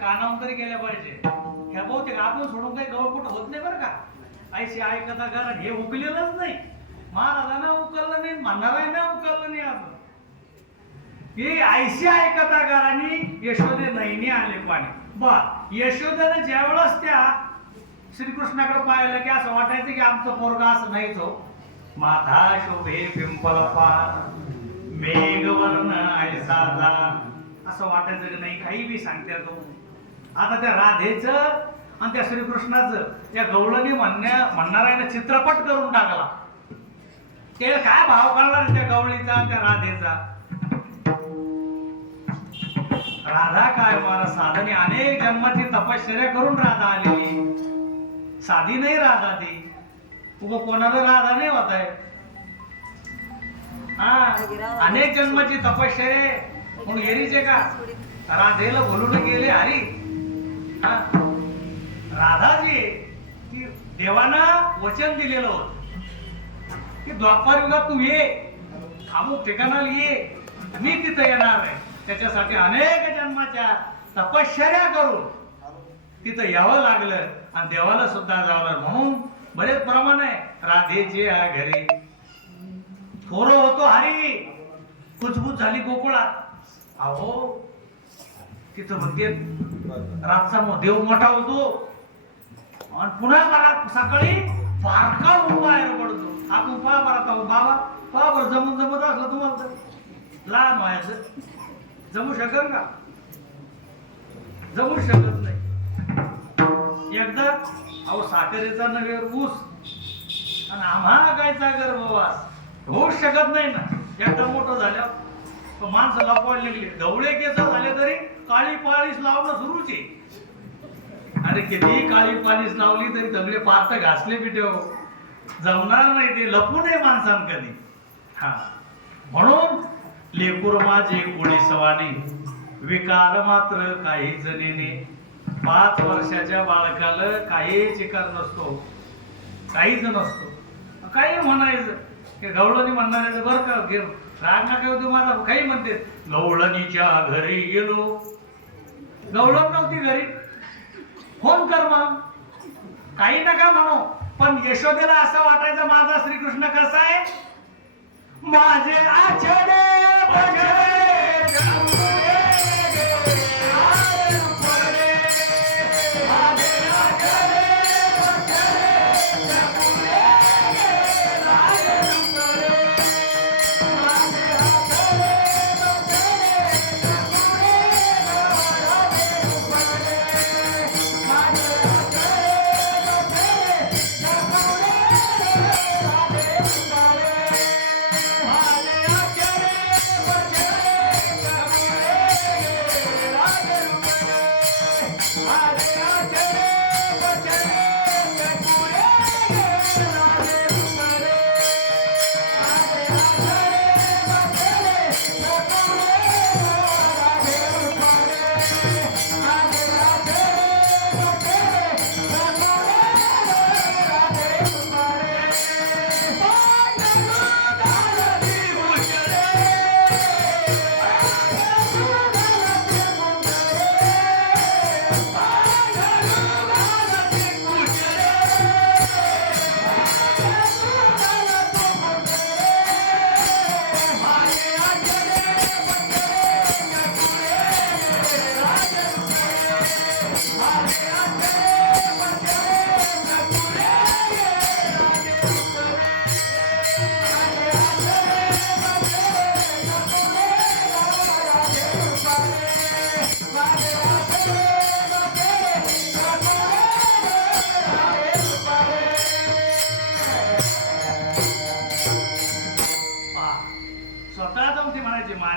कानावर तरी गेल्या पाहिजे. ह्या बहुतेक आपण सोडून काही गवळकुट होत नाही बरं का. ऐशी ऐकता कारण हे उकलेलंच नाही. महाराजांना उकललं नाही, म्हणणाऱ्यांना उकललं नाही. अजून हे ऐशी ऐकता गारांनी यशोदे नैनी आले पाणी. बर यशोदेने ज्या वेळेस त्या श्रीकृष्णाकडे पाहिलं की असं वाटायचं की आमचं पोरगा असं नाहीच हो. माथा शोभे पिंपल पार मेघवर्ण ऐसा असं वाटायचं की नाही काही बी सांगते तो. आता त्या राधेचं आणि त्या श्रीकृष्णाचं त्या गवळणी म्हणणाऱ्याने चित्रपट करून टाकला. ते काय भाव काढला त्या गवळीचा त्या राधेचा. राधा काय मला साधने अनेक जन्माची तपश्चर्या करून राधा आलेली. साधी नाही राधा ती. उभं कोणाला राधा नाही होत आहे. हा अनेक जन्माची तपश्चर्या म्हणून एरीचे का राधेला बोलून गेले हरी. राधाजी ती देवानं वचन दिलेलं होत की द्वापार युगात तू ये, अमुक ठिकाणाला ये, मी तिथं येणार आहे. त्याच्यासाठी अनेक जन्माच्या तपश्चर्या करून तिथं यावं लागलं आणि देवाला सुद्धा जावं लागलं. म्हणून बरेच प्रमाण आहे राधेचे घरी थोरं होतो हरी कुजबूज झाली गोकुळात. अहो तिथं म्हणते रातचा देव मोठा होतो आणि पुन्हा सकाळी बारका बाहेर पडतो. आपण पहा बरा बाबा पहा बरं जमत असलं तुम्हाला तर लहान व्हायचं जमू शकल का? जमू शकत नाही. एकदा अहो साखरेचा नव्हे ऊस आणि आम्हा गायचा गर्भवास होऊच शकत नाही ना. एकदा मोठं झाल्यावर माणसं लपवायला लागली. ढवळे केस झाले तरी काळी पाळीस लावणं सुरूच आहे. अरे किती काळी पाळीस लावली तरी सगळे पात घासले पिठे जमणार नाही. ते लपू नये माणसां कधी. हा म्हणून लेकूर माझे कोणी सवानी विकार मात्र काही जणीने. 5 वर्षाच्या बाळकाला काही चिकार नसतो, काहीच नसतो. काही म्हणायचं ते गवळणी म्हणणाऱ्याचं बरं का घेऊ राग नका होते. माझा काही म्हणते गवळणीच्या घरी गेलो. गवळण नव्हती घरी. फोन कर मग काही नका म्हणू. पण यशोदेला असं वाटायचं माझा श्रीकृष्ण कसा आहे. माझे आचडे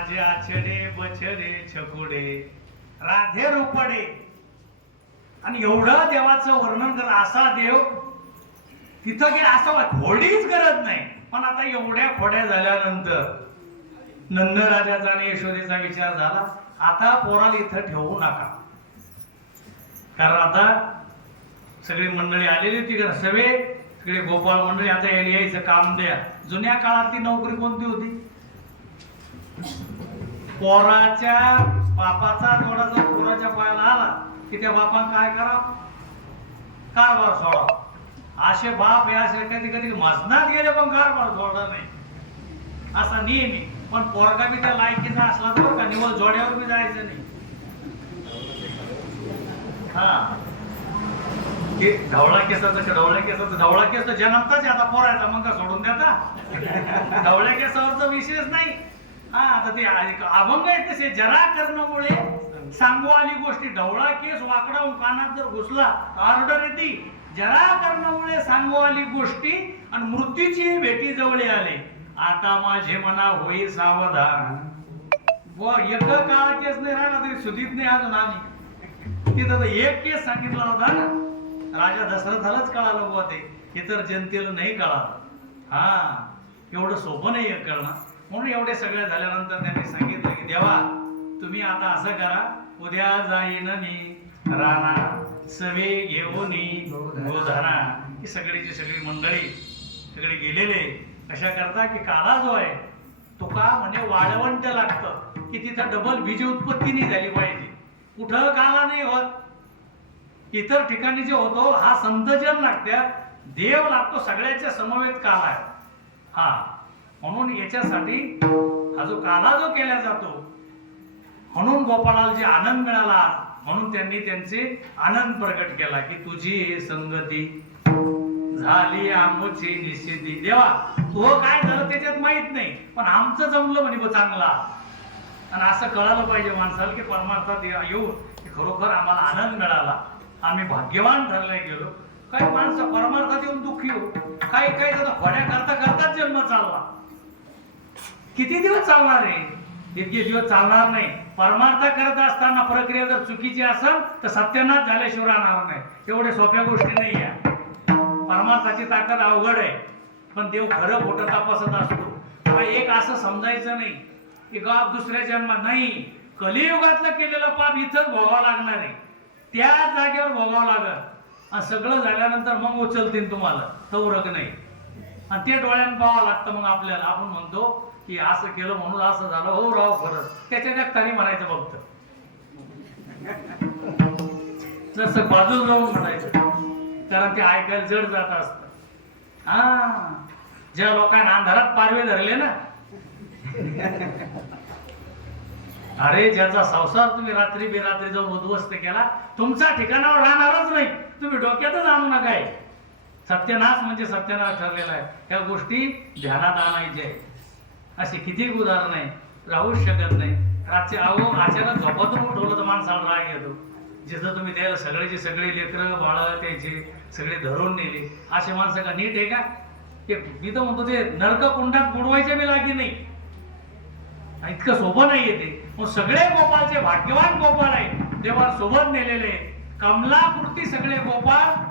माझे आछडे बछडे छकुडे राधे रुपडे. आणि एवढं देवाचं वर्णन कर, असा देव तिथं की असं थोडीच गरज नाही. पण आता एवढ्या खोड्या झाल्यानंतर नंदराजाचा आणि यशोदेचा विचार झाला, आता पोराला इथं ठेवू नका. कारण आता सगळी मंडळी आलेली होती का सगळे सगळे गोपाळ मंडळी, आता यायचं काम द्या. जुन्या काळात ती नोकरी कोणती होती? पोराच्या बापाचा थोडा जर पोराच्या पायाला आला की त्या बापान काय करा, कारभार सोडा. असे बाप या असे कधी कधी मसनात गेले पण कारभार सोडला नाही, असा नेहमी. पण पोरगा बी त्या लायकीचा असला तर का निवळ जोड्यावर बी जायचं नाही. हा ते ढवळा केसाचं ढवळा केस तर जन्मताच आता पोरायचा, मग का सोडून देता? ढवळ्या केसावरचा विशेष नाही. हा आता ते अभंग आहे तसे, जरा करण्यामुळे सांगू आली गोष्टी. ढवळा केस वाकडा होऊन कानात जर घुसला ऑर्डर येते. जरा करण्यामुळे सांगू आली गोष्टी आणि मृत्यूची भेटी जवळ आले. आता माझे मना होई सावधान. एक काळा केस नाही राहिला तरी सुधीत नाही अजून आली. तिथं एक केस सांगितला होता ना, राजा दशरथालाच कळालं बुवा, ते इतर जनतेला नाही कळालं. हा एवढं सोपं नाही कळणं. म्हणून एवढे सगळे झाल्यानंतर त्यांनी सांगितलं की देवा तुम्ही आता असं करा, उद्या जाईन मी राणा सवे घेऊन गोधना. ही सगळीची सगळी मंडळी सगळे गेलेले अशा करता की काला जो आहे तो का म्हणजे वाळवंट लागतं की तिथं डबल बीज उत्पत्ती नाही झाली पाहिजे. कुठं काला नाही होत. इतर ठिकाणी जे होतो हा संतजन लागत्या, देव लागतो, सगळ्याच्या समवेत काल आहे. हा म्हणून याच्यासाठी हा जो काला जो केला जातो, म्हणून गोपाळाला जे आनंद मिळाला, म्हणून त्यांनी त्यांचे आनंद प्रकट केला की तुझी संगती झाली आमची निश्चिती. देवा तो काय झालं त्याच्यात माहित नाही, पण आमचं जमलं म्हणे चांगला. आणि असं कळालं पाहिजे माणसाला की परमार्थात येऊन खरोखर आम्हाला आनंद मिळाला, आम्ही भाग्यवान ठरले गेलो. काही माणसं परमार्थात येऊन दुःखी हो, काही काही जण खोड्या करता करताच जन्म चालला. किती दिवस चालणार आहे? इतके दिवस चालणार नाही. परमार्थ करत असताना प्रक्रिया जर चुकीची असेल तर सत्यानाश झाल्याशिवाय राहणार नाही. एवढ्या सोप्या गोष्टी नाही या. परमार्थाची ताकद अवघड आहे, पण देव खरं खोटं तपासत असतो. एक असं समजायचं नाही की गाव दुसऱ्या जन्मात नाही. कलियुगातलं केलेलं पाप इथंच भोगावं लागणार आहे, त्या जागेवर भोगावं लागत. आणि सगळं झाल्यानंतर मग उचलतील तुम्हाला, तवरक नाही. आणि ते डोळ्यानं पाहावं लागतं. मग आपल्याला आपण म्हणतो की असं केलं म्हणून असं झालं. हो राव खरंच, त्याच्या जगतानी म्हणायचं फक्त, जसं बाजूला राहून म्हणायचं, कारण ते ऐकायला जड जात असत. हा ज्या लोकांना अंधारात पारवे धरले ना, अरे ज्याचा संसार तुम्ही रात्री बेरात्री जाऊन उद्ध्वस्त केला, तुमचा ठिकाणावर राहणारच नाही. तुम्ही डोक्यातच आणू नका. सत्यनाश म्हणजे सत्यनाश ठरलेला आहे. ह्या गोष्टी ध्यानात आणायच्या. असे किती उदाहरण आहे, राहूच शकत नाही. रातचे अचानक झोपातून उठवलं तर माणसाला राग येतो. जिथं तुम्ही त्याला सगळेचे सगळे लेकरं बाळ त्याचे सगळे धरून नेले, असे माणसं का नीट आहे का? ते मी तर म्हणतो ते नरक कुंडात बुडवायच्या बी लागी नाही. इतकं सोपं नाही येते. मग सगळे गोपाळचे भाग्यवान गोपाळ आहे, देवा सोबत नेलेले कमलाकृती सगळे गोपाळ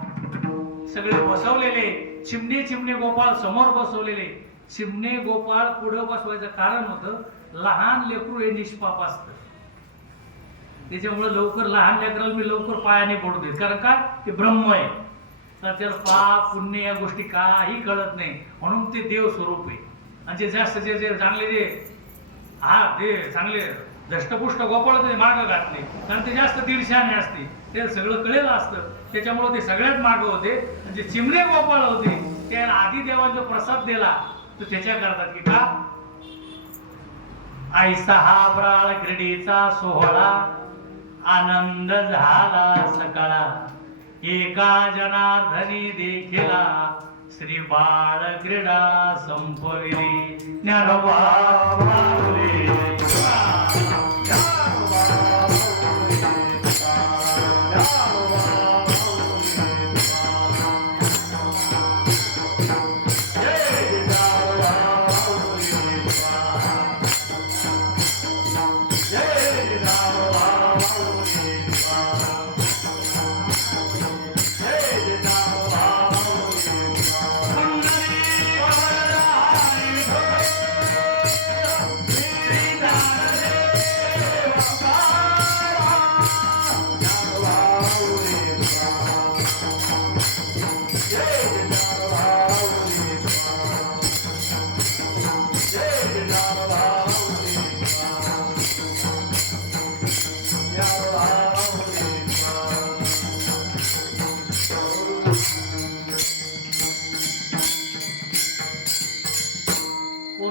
सगळे बसवलेले. चिमणे गोपाळ समोर बसवलेले. चिमणे गोपाळ पुढे बसवायचं कारण होतं, लहान लेकरू हे निष्पाप असतं, त्याच्यामुळे लवकर लहान लेकराला मी लवकर पायाने पडू देत. कारण काय, ते ब्रह्म आहे, तर त्याला पाप पुण्य या गोष्टी काही कळत नाही. म्हणून ते देव स्वरूप आहे. आणि जे जास्त जे चांगले जे ते चांगले दष्टपुष्ट गोपाळ ते मागं घातले, कारण ते जास्त 150 असते, ते सगळं कळेलं असतं, त्याच्यामुळे ते सगळ्यात मागं होते. जे चिमणे गोपाळ होते त्याला आधी देवाचा प्रसाद दिला, तर त्याच्या करतात की का ऐसा हा प्राळ क्रीडेचा सोहळा, आनंद झाला सकळा, एका जनार्दनी देखिला श्री बाळ क्रीडा संपविली. ज्ञानोबा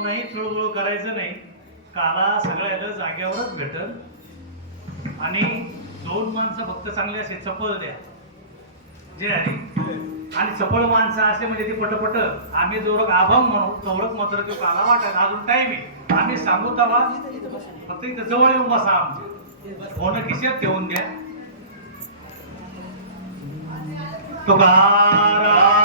नाही चुळबुळ करायचं नाही. काला सगळ्याला जाग्यावरच भेटल. आणि 2 माणसं फक्त चांगले असे चपळ द्या. जे आहे आणि चपळ माणसं असले म्हणजे ते पटपट आम्ही जोरक अभंग म्हणू तेवढंच मात्र तो काला वाटत. अजून टाइम आहे. आम्ही सांगू तवा फक्त इथं जवळ येऊन बसा. आमचे होणं खिशात ठेवून द्या. तुकाराम